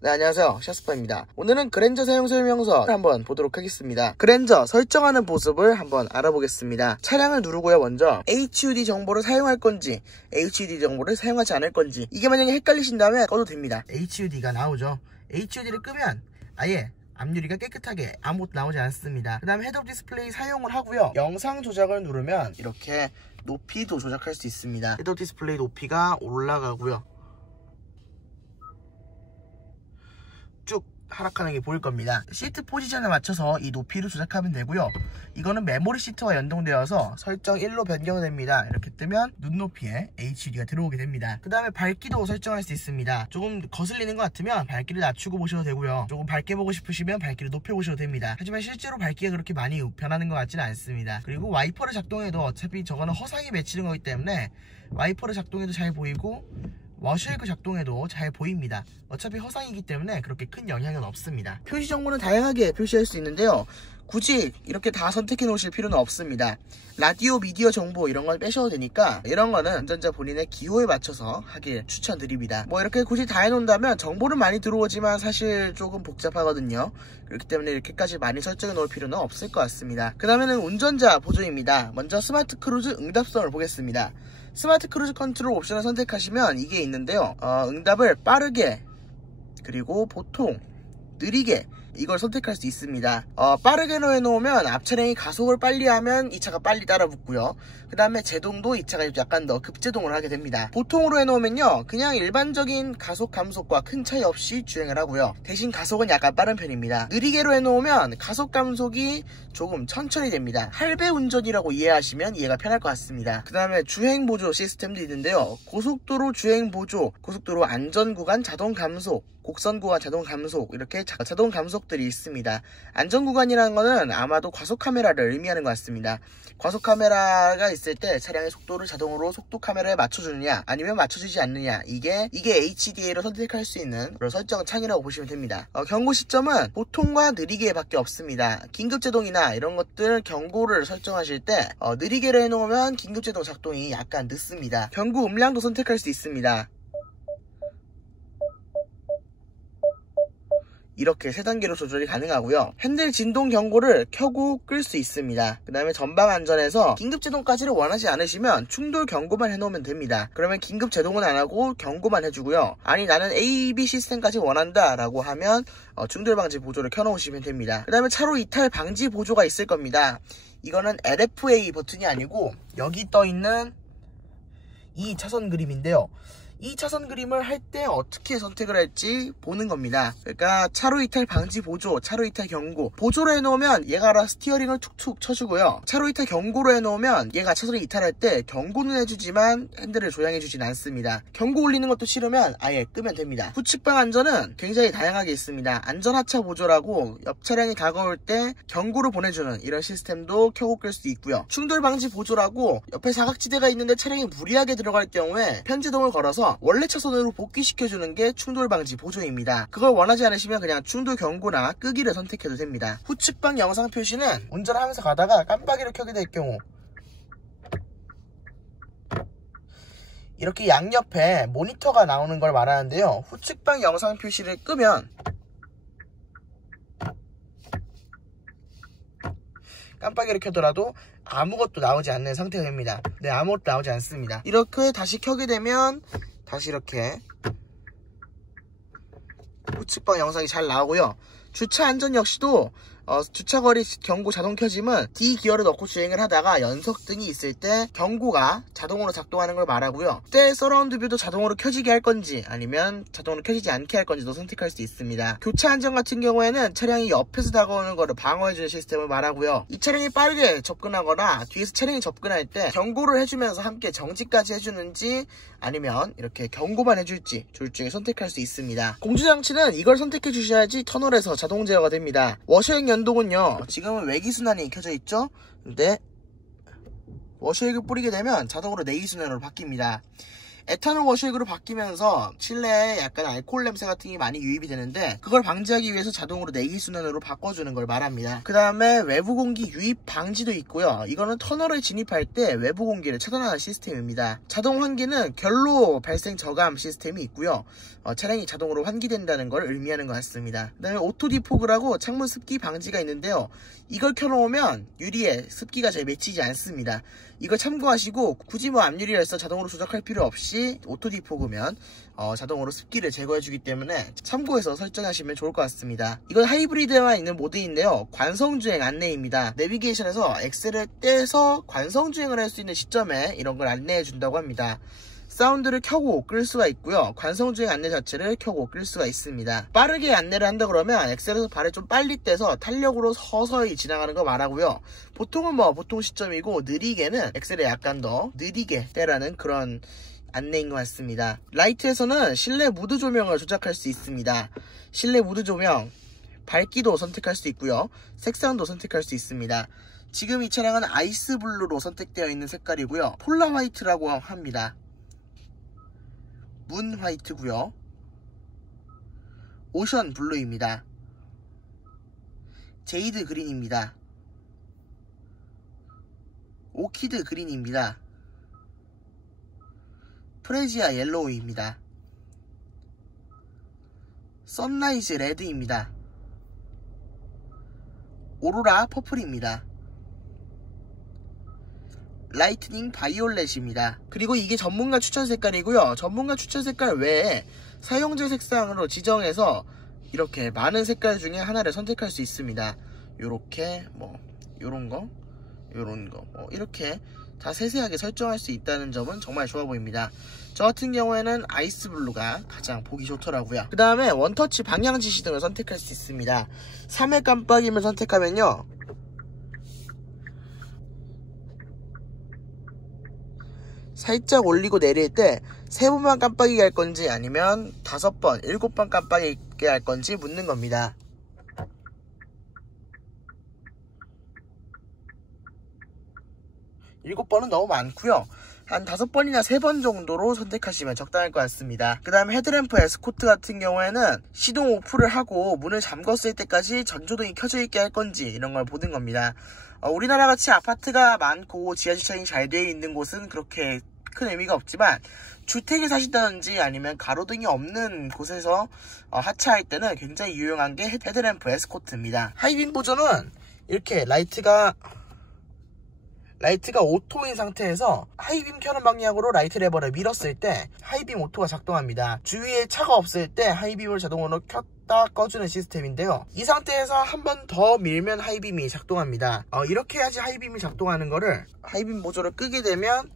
네, 안녕하세요. 샤스파입니다. 오늘은 그랜저 사용 설명서를 한번 보도록 하겠습니다. 그랜저 설정하는 모습을 한번 알아보겠습니다. 차량을 누르고요. 먼저 HUD 정보를 사용할 건지 HUD 정보를 사용하지 않을 건지, 이게 만약에 헷갈리신다면 꺼도 됩니다. HUD가 나오죠. HUD를 끄면 아예 앞유리가 깨끗하게 아무것도 나오지 않습니다. 그 다음에 헤드업 디스플레이 사용을 하고요. 영상 조작을 누르면 이렇게 높이도 조작할 수 있습니다. 헤드업 디스플레이 높이가 올라가고요. 쭉 하락하는 게 보일 겁니다. 시트 포지션에 맞춰서 이 높이를 조작하면 되고요. 이거는 메모리 시트와 연동되어서 설정 1로 변경됩니다. 이렇게 뜨면 눈높이에 HUD가 들어오게 됩니다. 그 다음에 밝기도 설정할 수 있습니다. 조금 거슬리는 것 같으면 밝기를 낮추고 보셔도 되고요. 조금 밝게 보고 싶으시면 밝기를 높여 보셔도 됩니다. 하지만 실제로 밝기가 그렇게 많이 변하는 것 같지는 않습니다. 그리고 와이퍼를 작동해도 어차피 저거는 허상에 맺히는 거기 때문에 와이퍼를 작동해도 잘 보이고 워셔액을 작동해도 잘 보입니다. 어차피 허상이기 때문에 그렇게 큰 영향은 없습니다. 표시 정보는 다양하게 표시할 수 있는데요. 굳이 이렇게 다 선택해 놓으실 필요는 없습니다. 라디오, 미디어 정보 이런 걸 빼셔도 되니까 이런 거는 운전자 본인의 기호에 맞춰서 하길 추천드립니다. 뭐 이렇게 굳이 다 해놓는다면 정보는 많이 들어오지만 사실 조금 복잡하거든요. 그렇기 때문에 이렇게까지 많이 설정해 놓을 필요는 없을 것 같습니다. 그 다음에는 운전자 보조입니다. 먼저 스마트 크루즈 응답성을 보겠습니다. 스마트 크루즈 컨트롤 옵션을 선택하시면 이게 있는데요. 응답을 빠르게, 그리고 보통, 느리게, 이걸 선택할 수 있습니다. 빠르게로 해놓으면 앞 차량이 가속을 빨리 하면 이 차가 빨리 따라 붙고요. 그 다음에 제동도 이 차가 약간 더 급제동을 하게 됩니다. 보통으로 해놓으면요, 그냥 일반적인 가속 감속과 큰 차이 없이 주행을 하고요. 대신 가속은 약간 빠른 편입니다. 느리게로 해놓으면 가속 감속이 조금 천천히 됩니다. 할배 운전이라고 이해하시면 이해가 편할 것 같습니다. 그 다음에 주행 보조 시스템도 있는데요. 고속도로 주행 보조, 고속도로 안전 구간 자동 감속, 곡선 구간 자동 감속, 이렇게 자동 감속들이 있습니다. 안전 구간이라는 거는 아마도 과속 카메라를 의미하는 것 같습니다. 과속 카메라가 있을 때 차량의 속도를 자동으로 속도 카메라에 맞춰주느냐 아니면 맞춰주지 않느냐, 이게 HDA로 선택할 수 있는 그런 설정 창이라고 보시면 됩니다. 경고 시점은 보통과 느리게 밖에 없습니다. 긴급제동이나 이런 것들 경고를 설정하실 때 느리게를 해놓으면 긴급제동 작동이 약간 늦습니다. 경고 음량도 선택할 수 있습니다. 이렇게 3단계로 조절이 가능하고요. 핸들 진동 경고를 켜고 끌 수 있습니다. 그 다음에 전방 안전에서 긴급제동까지를 원하지 않으시면 충돌 경고만 해놓으면 됩니다. 그러면 긴급제동은 안하고 경고만 해주고요. 아니 나는 AB 시스템까지 원한다 라고 하면 충돌 방지 보조를 켜놓으시면 됩니다. 그 다음에 차로 이탈 방지 보조가 있을 겁니다. 이거는 LFA 버튼이 아니고 여기 떠있는 이 차선 그림인데요. 이 차선 그림을 할 때 어떻게 선택을 할지 보는 겁니다. 그러니까 차로 이탈 방지 보조, 차로 이탈 경고. 보조로 해놓으면 얘가 알아 스티어링을 툭툭 쳐주고요. 차로 이탈 경고로 해놓으면 얘가 차선을 이탈할 때 경고는 해주지만 핸들을 조향해주진 않습니다. 경고 울리는 것도 싫으면 아예 끄면 됩니다. 후측방 안전은 굉장히 다양하게 있습니다. 안전하차 보조라고 옆 차량이 다가올 때 경고를 보내주는 이런 시스템도 켜고 끌 수 있고요. 충돌 방지 보조라고 옆에 사각지대가 있는데 차량이 무리하게 들어갈 경우에 편제동을 걸어서 원래 차선으로 복귀시켜주는 게 충돌 방지 보조입니다. 그걸 원하지 않으시면 그냥 충돌 경고나 끄기를 선택해도 됩니다. 후측방 영상 표시는 운전을 하면서 가다가 깜빡이를 켜게 될 경우 이렇게 양옆에 모니터가 나오는 걸 말하는데요. 후측방 영상 표시를 끄면 깜빡이를 켜더라도 아무것도 나오지 않는 상태가 됩니다. 네, 아무것도 나오지 않습니다. 이렇게 다시 켜게 되면 다시 이렇게 후측방 영상이 잘 나오고요. 주차 안전 역시도 주차거리 경고 자동 켜짐은 D 기어를 넣고 주행을 하다가 연석등이 있을 때 경고가 자동으로 작동하는 걸 말하고요. 그때 서라운드 뷰도 자동으로 켜지게 할 건지 아니면 자동으로 켜지지 않게 할 건지도 선택할 수 있습니다. 교차 안전 같은 경우에는 차량이 옆에서 다가오는 거를 방어해주는 시스템을 말하고요. 이 차량이 빠르게 접근하거나 뒤에서 차량이 접근할 때 경고를 해주면서 함께 정지까지 해주는지 아니면 이렇게 경고만 해줄지 둘 중에 선택할 수 있습니다. 공조장치는 이걸 선택해 주셔야지 터널에서 자동 제어가 됩니다. 워셔액 연동은요, 지금은 외기순환이 켜져 있죠. 근데 워셔액을 뿌리게 되면 자동으로 내기순환으로 바뀝니다. 에탄올 워셔액으로 바뀌면서 실내에 약간 알코올 냄새 같은 게 많이 유입이 되는데 그걸 방지하기 위해서 자동으로 내기순환으로 바꿔주는 걸 말합니다. 그 다음에 외부 공기 유입 방지도 있고요. 이거는 터널에 진입할 때 외부 공기를 차단하는 시스템입니다. 자동 환기는 결로 발생 저감 시스템이 있고요. 차량이 자동으로 환기된다는 걸 의미하는 것 같습니다. 그 다음에 오토 디포그라고 창문 습기 방지가 있는데요. 이걸 켜놓으면 유리에 습기가 잘 맺히지 않습니다. 이걸 참고하시고 굳이 뭐 앞유리에서 자동으로 조작할 필요 없이 오토 디포그면 자동으로 습기를 제거해주기 때문에 참고해서 설정하시면 좋을 것 같습니다. 이건 하이브리드에만 있는 모드인데요. 관성주행 안내입니다. 내비게이션에서 엑셀을 떼서 관성주행을 할 수 있는 시점에 이런 걸 안내해 준다고 합니다. 사운드를 켜고 끌 수가 있고요. 관성주행 안내 자체를 켜고 끌 수가 있습니다. 빠르게 안내를 한다 그러면 엑셀에서 발을 좀 빨리 떼서 탄력으로 서서히 지나가는 거 말하고요. 보통은 보통 시점이고 느리게는 엑셀에 약간 더 느리게 떼라는 그런 안내인 것 같습니다. 라이트에서는 실내 무드 조명을 조작할 수 있습니다. 실내 무드 조명 밝기도 선택할 수 있고요. 색상도 선택할 수 있습니다. 지금 이 차량은 아이스 블루로 선택되어 있는 색깔이고요. 폴라 화이트라고 합니다. 문 화이트고요. 오션 블루입니다. 제이드 그린입니다. 오키드 그린입니다. 프레지아 옐로우입니다. 선라이즈 레드입니다. 오로라 퍼플입니다. 라이트닝 바이올렛입니다. 그리고 이게 전문가 추천 색깔이고요. 전문가 추천 색깔 외에 사용자 색상으로 지정해서 이렇게 많은 색깔 중에 하나를 선택할 수 있습니다. 요렇게 요런 거 요런 거 이렇게 다 세세하게 설정할 수 있다는 점은 정말 좋아 보입니다. 저 같은 경우에는 아이스 블루가 가장 보기 좋더라고요. 그 다음에 원터치 방향 지시 등을 선택할 수 있습니다. 3회 깜빡임을 선택하면요, 살짝 올리고 내릴 때 3번만 깜빡이게 할 건지 아니면 5번, 7번 깜빡이게 할 건지 묻는 겁니다. 일곱 번은 너무 많고요. 한 5번이나 3번 정도로 선택하시면 적당할 것 같습니다. 그 다음에 헤드램프 에스코트 같은 경우에는 시동 오프를 하고 문을 잠궜을 때까지 전조등이 켜져 있게 할 건지 이런 걸 보는 겁니다. 우리나라 같이 아파트가 많고 지하주차장이 잘 되어 있는 곳은 그렇게 큰 의미가 없지만 주택에 사신다든지 아니면 가로등이 없는 곳에서 하차할 때는 굉장히 유용한 게 헤드램프 에스코트입니다. 하이빔 보조는 이렇게 라이트가 오토인 상태에서 하이빔 켜는 방향으로 라이트 레버를 밀었을 때 하이빔 오토가 작동합니다. 주위에 차가 없을 때 하이빔을 자동으로 켰다 꺼주는 시스템인데요. 이 상태에서 한 번 더 밀면 하이빔이 작동합니다. 이렇게 해야지 하이빔이 작동하는 거를 하이빔 보조를 끄게 되면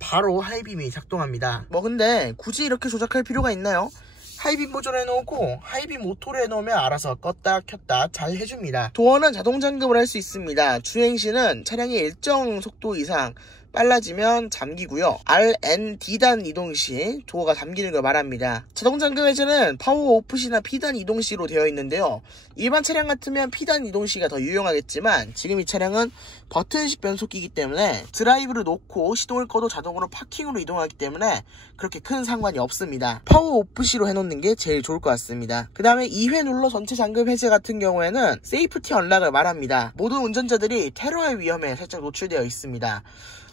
바로 하이빔이 작동합니다. 근데 굳이 이렇게 조작할 필요가 있나요? 하이빔 보조를 해놓고 하이빔 오토를 해놓으면 알아서 껐다 켰다 잘 해줍니다. 도어는 자동 잠금을 할 수 있습니다. 주행시는 차량이 일정 속도 이상 빨라지면 잠기고요. RND단 이동시 도어가 잠기는 걸 말합니다. 자동 잠금 해제는 파워 오프시나 P단 이동시로 되어 있는데요. 일반 차량 같으면 P단 이동시가 더 유용하겠지만 지금 이 차량은 버튼식 변속기이기 때문에 드라이브를 놓고 시동을 꺼도 자동으로 파킹으로 이동하기 때문에 그렇게 큰 상관이 없습니다. 파워 오프시로 해놓는 게 제일 좋을 것 같습니다. 그 다음에 2회 눌러 전체 잠금 해제 같은 경우에는 세이프티 언락을 말합니다. 모든 운전자들이 테러의 위험에 살짝 노출되어 있습니다.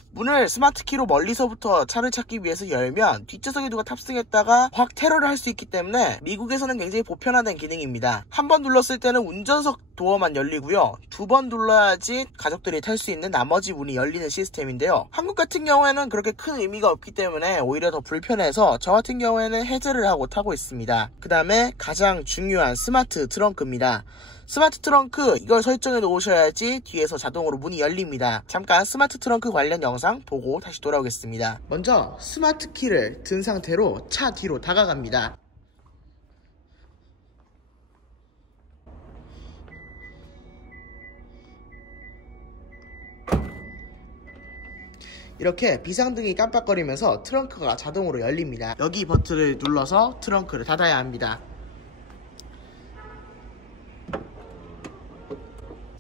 문을 스마트키로 멀리서부터 차를 찾기 위해서 열면 뒷좌석에 누가 탑승했다가 확 테러를 할 수 있기 때문에 미국에서는 굉장히 보편화된 기능입니다. 한 번 눌렀을 때는 운전석 도어만 열리고요. 2번 눌러야지 가족들이 탈 수 있는 나머지 문이 열리는 시스템인데요. 한국 같은 경우에는 그렇게 큰 의미가 없기 때문에 오히려 더 불편해서 저 같은 경우에는 해제를 하고 타고 있습니다. 그 다음에 가장 중요한 스마트 트렁크입니다. 스마트 트렁크 이걸 설정해 놓으셔야지 뒤에서 자동으로 문이 열립니다. 잠깐 스마트 트렁크 관련 영상 보고 다시 돌아오겠습니다. 먼저 스마트 키를 든 상태로 차 뒤로 다가갑니다. 이렇게 비상등이 깜빡거리면서 트렁크가 자동으로 열립니다. 여기 버튼을 눌러서 트렁크를 닫아야 합니다.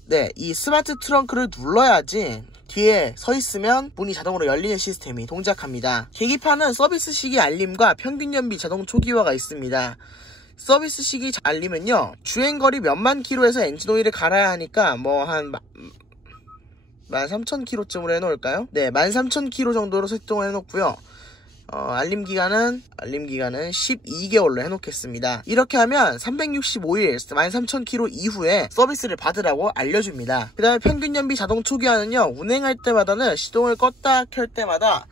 네, 이 스마트 트렁크를 눌러야지 뒤에 서 있으면 문이 자동으로 열리는 시스템이 동작합니다. 계기판은 서비스 시기 알림과 평균 연비 자동 초기화가 있습니다. 서비스 시기 알림은요, 주행거리 몇만 킬로에서 엔진 오일을 갈아야 하니까 뭐 한 13,000km쯤으로 해놓을까요? 네, 13,000km 정도로 설정을 해놓고요. 알림 기간은 12개월로 해놓겠습니다. 이렇게 하면 365일 13,000km 이후에 서비스를 받으라고 알려줍니다. 그 다음에 평균 연비 자동 초기화는요, 운행할 때마다는 시동을 껐다 켤 때마다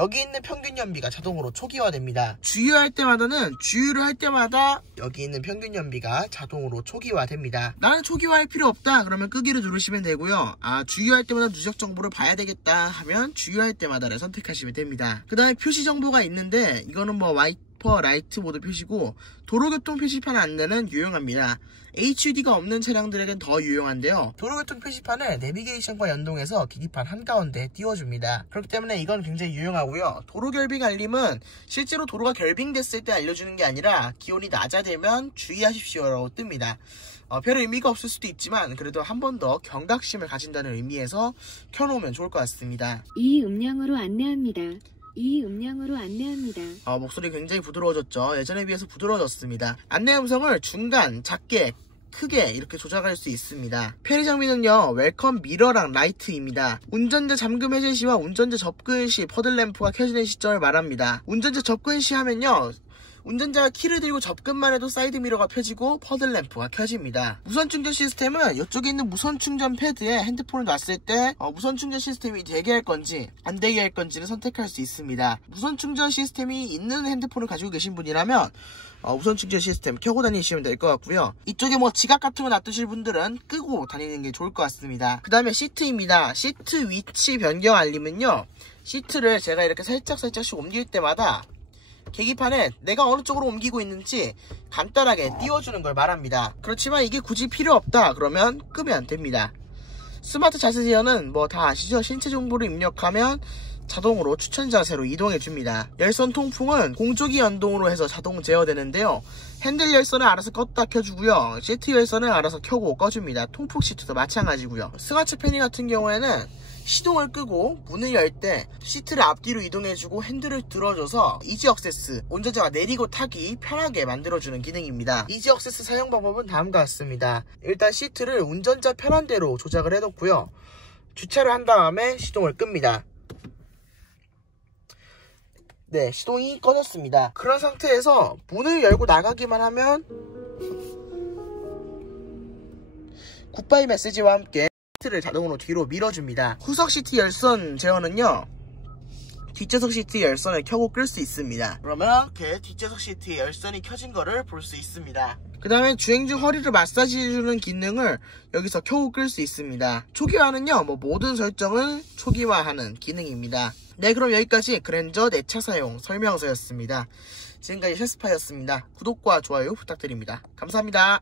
여기 있는 평균 연비가 자동으로 초기화됩니다. 주유할 때마다는 주유를 할 때마다 여기 있는 평균 연비가 자동으로 초기화됩니다. 나는 초기화할 필요 없다 그러면 끄기를 누르시면 되고요. 주유할 때마다 누적 정보를 봐야 되겠다 하면 주유할 때마다를 선택하시면 됩니다. 그 다음에 표시 정보가 있는데 이거는 뭐 와이퍼 라이트 모드 표시고 도로교통 표시판 안내는 유용합니다. HUD가 없는 차량들에겐 더 유용한데요. 도로교통 표시판을 내비게이션과 연동해서 계기판 한가운데 띄워줍니다. 그렇기 때문에 이건 굉장히 유용하고요. 도로 결빙 알림은 실제로 도로가 결빙됐을 때 알려주는 게 아니라 기온이 낮아지면 주의하십시오라고 뜹니다. 별 의미가 없을 수도 있지만 그래도 한 번 더 경각심을 가진다는 의미에서 켜놓으면 좋을 것 같습니다. 이 음량으로 안내합니다. 목소리 굉장히 부드러워졌죠. 예전에 비해서 부드러워졌습니다. 안내 음성을 중간, 작게, 크게 이렇게 조작할 수 있습니다. 편의 장비는요, 웰컴 미러랑 라이트입니다. 운전자 잠금 해제 시와 운전자 접근 시 퍼들램프가 켜지는 시점을 말합니다. 운전자 접근 시 하면요, 운전자가 키를 들고 접근만 해도 사이드 미러가 펴지고 퍼들램프가 켜집니다. 무선 충전 시스템은 이쪽에 있는 무선 충전 패드에 핸드폰을 놨을 때 무선 충전 시스템이 되게 할 건지 안 되게 할 건지를 선택할 수 있습니다. 무선 충전 시스템이 있는 핸드폰을 가지고 계신 분이라면 무선 충전 시스템 켜고 다니시면 될 것 같고요. 이쪽에 뭐 지갑 같은 거 놔두실 분들은 끄고 다니는 게 좋을 것 같습니다. 그 다음에 시트입니다. 시트 위치 변경 알림은요, 시트를 제가 이렇게 살짝씩 옮길 때마다 계기판에 내가 어느 쪽으로 옮기고 있는지 간단하게 띄워주는 걸 말합니다. 그렇지만 이게 굳이 필요 없다 그러면 끄면 됩니다. 스마트 자세 제어는 뭐 다 아시죠? 신체 정보를 입력하면 자동으로 추천 자세로 이동해 줍니다. 열선 통풍은 공조기 연동으로 해서 자동 제어되는데요, 핸들 열선을 알아서 껐다 켜주고요, 시트 열선을 알아서 켜고 꺼줍니다. 통풍 시트도 마찬가지고요. 스마트 패닝 같은 경우에는 시동을 끄고 문을 열 때 시트를 앞뒤로 이동해주고 핸들을 들어줘서 이지 억세스, 운전자가 내리고 타기 편하게 만들어주는 기능입니다. 이지 억세스 사용 방법은 다음과 같습니다. 일단 시트를 운전자 편한 대로 조작을 해놓고요, 주차를 한 다음에 시동을 끕니다. 네, 시동이 꺼졌습니다. 그런 상태에서 문을 열고 나가기만 하면 굿바이 메시지와 함께 시트를 자동으로 뒤로 밀어줍니다. 후석 시트 열선 제어는요, 뒷좌석 시트 열선을 켜고 끌 수 있습니다. 그러면 이렇게 뒷좌석 시트 열선이 켜진 거를 볼 수 있습니다. 그 다음에 주행 중 허리를 마사지해주는 기능을 여기서 켜고 끌 수 있습니다. 초기화는요, 모든 설정을 초기화하는 기능입니다. 네, 그럼 여기까지 그랜저 내 차 사용 설명서였습니다. 지금까지 셰스파였습니다. 구독과 좋아요 부탁드립니다. 감사합니다.